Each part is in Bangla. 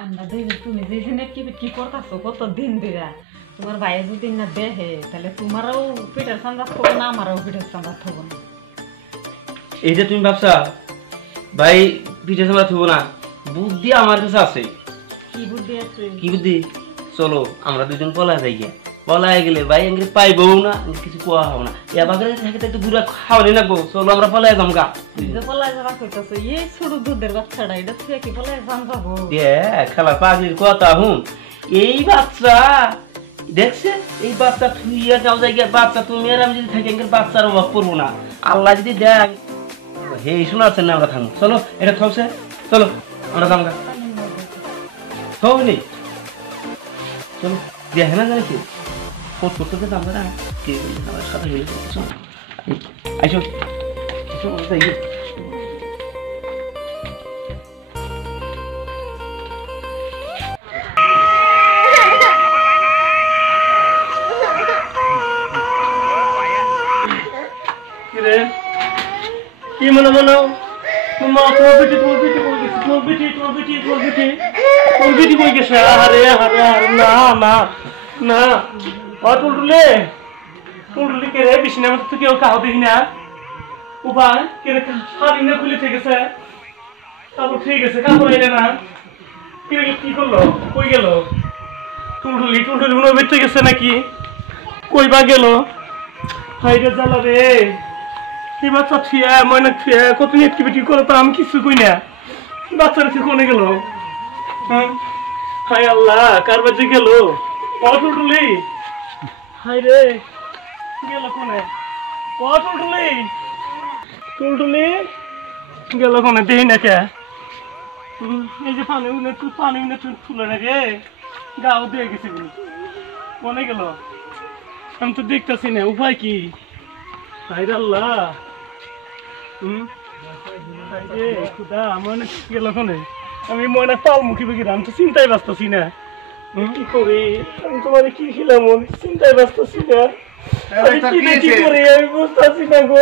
আমরা দেখি তুমি যেখানে কি করতেছো কত দিন ধরে তোমার ভাইয়ে যদি না দেখে তাহলে তোমারও পিঠের সান্দাত থবো না আমারও পিঠের সান্দাত থবো না। এই যে তুমি ভাবছা ভাই পিঠে সামলা থবো না, বুদ্ধি আমার কাছে আছে। কি বুদ্ধি আছে? কি বুদ্ধি? চলো আমরা দুজন পলায় যাই গিয়া, পলায় গেলে ভাই এঙ্গে পাইবো না, কিছু কোয়া হবে না। ইয়া বাগরে থাকে তো একটু বুড়া খাওয়ানি লাগবো। চলো আমরা পলায় যাম গা। তুমি যে পলায় যাবা কইতাছো এই ছোট দুধের বাচ্চাটা এটা তুই কি পলায় যাম যাবো? খেলা পাগলির কথা হুন। এই বাচ্চা দেখছে, এই বাচ্চা থুইয়া যাও যাই গিয়া, বাচ্চা তুমি আর আমি যদি থাকি এঙ্গের বাচ্চার অভাব পড়বো না। আল্লাহ যদি দেখ হে শোনাচ্ছেন না আমরা থাকবো। চলো এটা থাকছে, চলো আমরা যাম গা। হয়নি চলো দিয়া হেনা জানে কি ফোট করতে তো আমরা না কে আমার সাথে হয়ে গেছে। আইসো আইসো যাই গে। কিরে কি মনে মনে মা তোমার বেটি কই গেছে? আরে আরে আরে না না না টুলটুলি টুলটুলি কে রে? বিছানার মধ্যে তো কেউ কাউ দেখি না। উপায় কে রে? শাড়ি না খুলে থেকে গেছে, তারপর ঠিক আছে কাপড় এনে না। কি করলো? কই গেল টুলটুলি? টুলটুলি মনে বেঁচে গেছে নাকি? কই বা গেল? হাইরে জ্বালা রে। এই বাচ্চা থিয়া ময়না থিয়া কত অ্যাক্টিভিটি করে তো আমি কিছু কই না। বাচ্চারা ঠিক কোনে গেল? হ্যাঁ হাই আল্লাহ, কার বাজে গেল? টুলটুলি হাই রে গেল কোনে? টুলটুলি টুলটুলি গেল কোনে? দেই না কে? এই যে পানি উনে তুলে না রে, গাও দিয়ে গেছি কোনে গেল? আমি তো দেখতেছি না। উপায় কি? হাই আল্লাহ খুদা মনে গেল কোনে? আমি ময়না পাল মুখি বেগি আমি তো চিন্তায় বাঁচতেছি না। কি করি আমি তোমার কি খিলাম চিন্তায় বাঁচতেছি না। কি করি আমি বুঝতেছি না গো।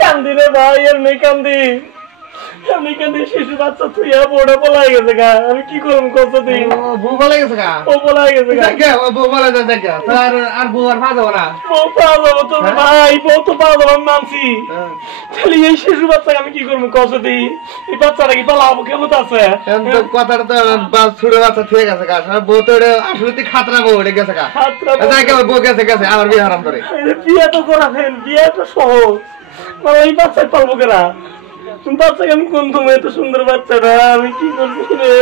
কান্দি রে ভাই, এমনি কান্দি শিশু বাচ্চা তুই বড় পলাই গেছে গা। আমি কি করবো কত দিন? বউ পলাই গেছে গা। ও পলাই গেছে গা। বউ পলাই যাচ্ছে আর বউ আর পা যাবো না। বউ পা যাবো তোর ভাই, বউ তো পা যাবো আমি মানছি। তাহলে এই শিশু বাচ্চাকে আমি কি করবো কত দিন? এই বাচ্চাটা কি পালাবো কেমন আছে? কথাটা তো ছোট বাচ্চা ঠিক আছে গা। বউ তো আসলে তুই খাতরা বউ উঠে গেছে গা। বউ গেছে গেছে আমার বিয়ে হারাম করে। বিয়ে তো করাবেন, বিয়ে তো সহজ। মানে এই বাচ্চায় পালবো কেনা? বাচ্চাকে আমি কোন তুমি এত সুন্দর বাচ্চাটা আমি কি করছি রে?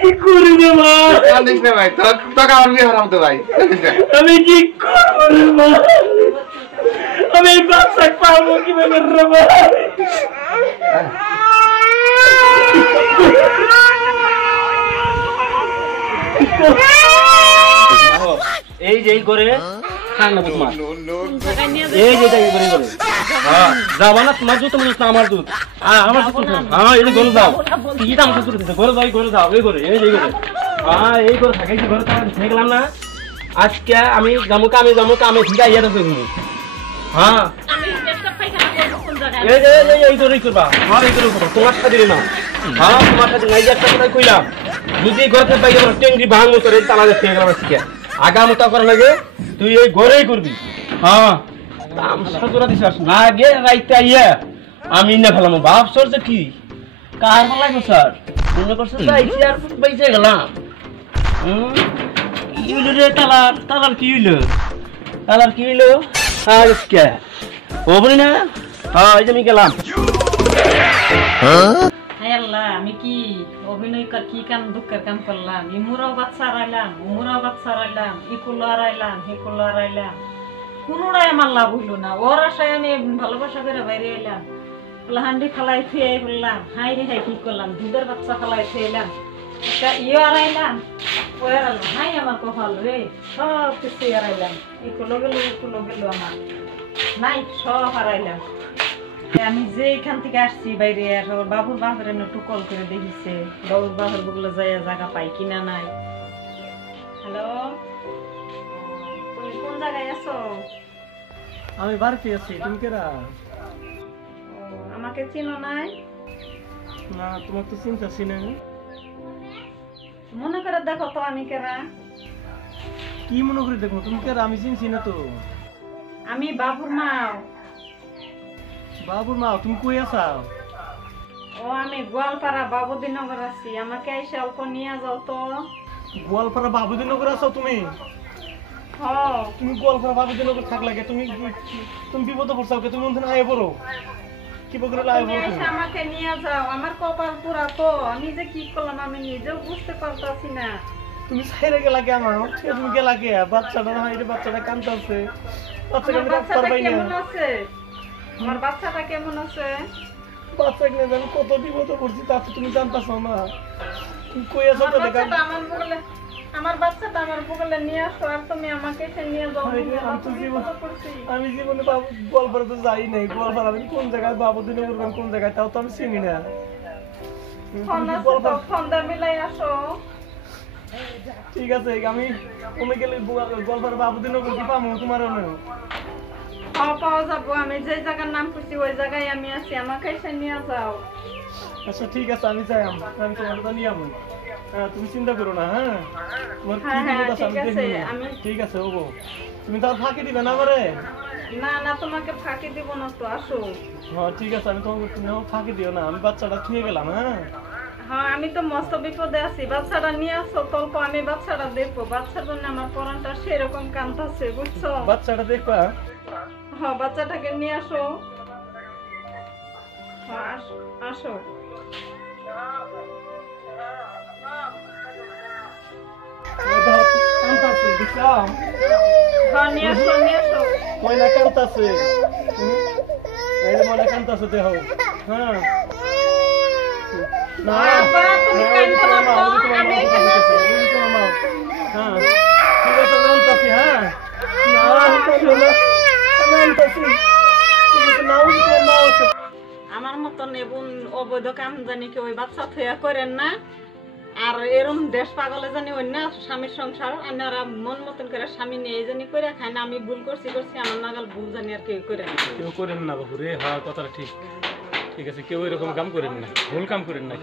কি করি রে ভাই? তোকে আমার বিয়ে হারাম তো ভাই। আমি কি করবো রে ভাই? আমি এই বাচ্চা পাবো কিভাবে রে ভাই? এই যে করে এই যে করে যাবা না তোমার জুতো আমার জুত আমার হ্যাঁ এই ঘরে যাও। কি দাম ঘরে যাই ঘরে যাও। এই করে এই করে হ্যাঁ এই করে থাকে ঘরে থেকে গেলাম না। আজকে আমি যাবো কামে ঠিক আছে হ্যাঁ এই করেই করবা। হ্যাঁ এই করে তোমার সাথে না। হ্যাঁ তোমার সাথে নাই একটা কথা কইলাম, যদি ঘর থেকে বাইরে টেঙ্গি ভাঙ মতো তালা দেখতে গেলাম আজকে আগামতা করা লাগে তুই এই ঘরেই করবি। হ্যাঁ সাজুরা দিস না গে রাইতে আইয়া আমি না ফেলাম বাপ সর যে কি কার লাগবে স্যার মনে করছে যাইছি আর বাইচে গেলাম। কি হইল রে? তালার কি হইলো? আজকে ও বলি না। হ্যাঁ এই যে আমি গেলাম। আল্লাহ আমি কি অভিনয় কি কাম দুঃখের কাম করলাম? ইমুরাও বাচ্চা হারাইলাম, উমুরাও বাচ্চা হারাইলাম, ই কুলো হারাইলাম, হে কুলো হারাইলাম। কোনোটাই আমার লাভ হইলো না। ওর আশায় আমি ভালোবাসা করে বাইরে এলাম, হান্ডি খালাই থুয়ে বললাম হাই রে হাই কি করলাম, দুধের বাচ্চা খালাই থুয়েলাম, একটা ইয়ে আড়াইলাম, ওই আড়াইলাম, হাই আমার কপাল রে, সব কিছু আড়াইলাম, এই কুলো গেল আমার নাই, সব হারাইলাম। আমি যে এখান থেকে আসছি বাইরে, আর ওর বাবুর বাপের একটু কল করে দেখিছে, বাবুর বাপের বগুলো যাইয়া জায়গা পাই কিনা নাই। হ্যালো, তুমি কোন জায়গায় আছো? আমি বাড়িতে আছি, তুমি কেরা? আমাকে চিনো নাই? না, তোমার তো চিন্তাছি না। মনে করে দেখো তো আমি কেরা। কি মনে করে দেখো, তুমি কেরা? আমি চিনছি না তো। আমি বাবুর মা। বাবুর মা, তুমি কই আছাও? ও আমি গোয়ালপাড়া বাবুদিনগর আছি, আমাকে এসে অল্প নিয়ে যাও তো। গোয়ালপাড়া বাবুদিনগর আছো তুমি? হ্যাঁ। তুমি গোয়ালপাড়া বাবুদিনগর থাকলা কে? তুমি তুমি বিপদে পড়ছাও কে? তুমি ওখানে আয় পড়ো, কি বকরে আয় তুমি পড়ো এসে আমাকে নিয়ে যাও, আমার কপাল পুরা তো, আমি যে কি করলাম আমি নিজেও বুঝতে পারতাছি না। তুমি ছাইরে গেলা কে আমার? তুমি গেলা কে? বাচ্চাটা না, এই বাচ্চাটা কাঁদতাছে, বাচ্চাটা আমি রাখতে পারবাই না। কেমন আছে আমার বাচ্চাটা? কেমন আছে বাচ্চা কিনে আমি কত বিপদে পড়ছি, তা তো তুমি জানতাছো না। তুমি কই আছো তো দেখা? আমার বাচ্চাটা আমার বগলে নিয়ে আসো, আর তুমি আমাকে এসে নিয়ে যাও। আমি জীবনে গোয়ালপাড়া তো যাই নাই। গোয়ালপাড়া আমি কোন জায়গায়, বাবুদিনগর আমি কোন জায়গায়, তাও তো আমি চিনি না। ঠিক আছে, আমি কমে গেলে গোয়ালপাড়া বাবুদিনগর কি পাবো তোমার? পাওয়া যাবো, আমি যে জায়গার নাম করছি ওই জায়গায় আমি আছি, আমাকে এসে নিয়ে যাও। আচ্ছা ঠিক আছে, আমি যাই, আমি তোমার নিয়ে যাবো। হ্যাঁ, তুমি চিন্তা করো না। হ্যাঁ, তোমার কি বিপদ আছে আমি দেখি। ঠিক আছে, ওগো তুমি তো আর ফাঁকি দিবে না আমারে? না না, তোমাকে ফাঁকি দিব না তো, আসো। হ্যাঁ ঠিক আছে, আমি তোমাকে, তুমি ফাঁকি দিও না, আমি বাচ্চাটা থুয়ে গেলাম। হ্যাঁ হ্যাঁ, আমি তো মস্ত বিপদে আছি, বাচ্চাটা নিয়ে আসো তল্প, আমি বাচ্চাটা দেখবো। বাচ্চার জন্য আমার পরানটা সেরকম কাঁদতেছে, বুঝছো? বাচ্চাটা দেখবা? হ্যাঁ, বাচ্চাটাকে নিয়ে আসো। হ্যাঁ, আসো। হ্যাঁ, নিয়ে আসো, নিয়ে আসো। ময়না কান্তাছে, এই যে ময়না কান্তাছে দেহ। হ্যাঁ না, তুমি কাঁদো না তো, আমি এখানে আছি। হ্যাঁ ঠিক আছে, জানতাছি। হ্যাঁ আমার মতন এবং অবৈধ কাম জানি কি ওই বাচ্চা থইয়া করেন না, আর এরম দেশ পাগলে জানি অন্য স্বামীর সংসার আপনারা মন মতন করে স্বামী নিয়ে জানি করে খায় না। আমি ভুল করছি, আমার নাগাল ভুল জানি আর কেউ করে না। কেউ করেন না বাবু রে। হ্যাঁ কথাটা ঠিক। ঠিক আছে, কেউ এরকম কাম করেন না, ভুল কাম করেন না।